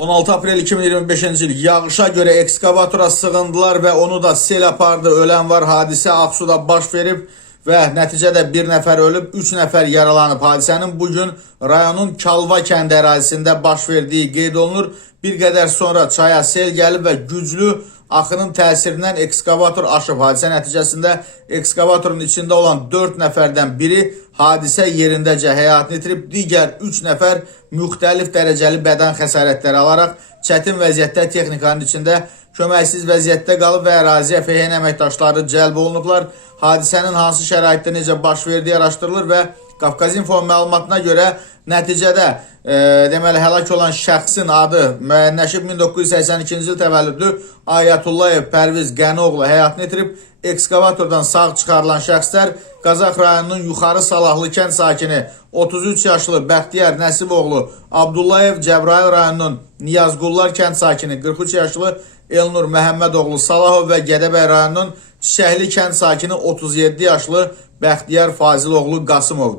16 aprel 2025-ci il yağışa görə ekskavatora sığındılar və onu da sel apardı. Ölən var. Hadisə Ağsuda baş verib və nəticədə bir nəfər ölüb, 3 nəfər yaralanıb. Hadisənin bugün rayonun Kalva kəndi ərazisində baş verdiyi qeyd olunur. Bir qədər sonra çaya sel gəlib və güclü axının təsirindən ekskavator aşıb. Hadisə nəticəsində ekskavatorun içində olan 4 nəfərdən biri hadisə yerindəcə həyatını itirib, digər 3 nəfər müxtəlif dərəcəli bədən xəsarətləri alaraq çətin vəziyyətdə texnikanın içində köməksiz vəziyyətdə qalıb və əraziyə FHN əməkdaşları cəlb olunublar. Hadisənin hansı şəraitdə necə baş verdiyi araşdırılır və Qafqazinfo məlumatına görə nəticədə deməli həlak olan şəxsin adı müəyyənləşib. 1982-ci il təvəllüdlü Ayatullayev Pərviz Qənoğlu həyatını itirib. Ekskavatordan sağ çıxarılan şəxslər Qazax rayonunun Yuxarı Salahlı kənd sakini 33 yaşlı Bəxtiyar Nəsiboğlu Abdullayev, Cəbrayıl rayonunun Niyazqullar kənd sakini 43 yaşlı Elnur Məhəmmədoğlu Salahov və Gədəbəy rayonunun Çiçəkli kənd sakini 37 yaşlı Bəxtiyar Faziloğlu Qasımovdur.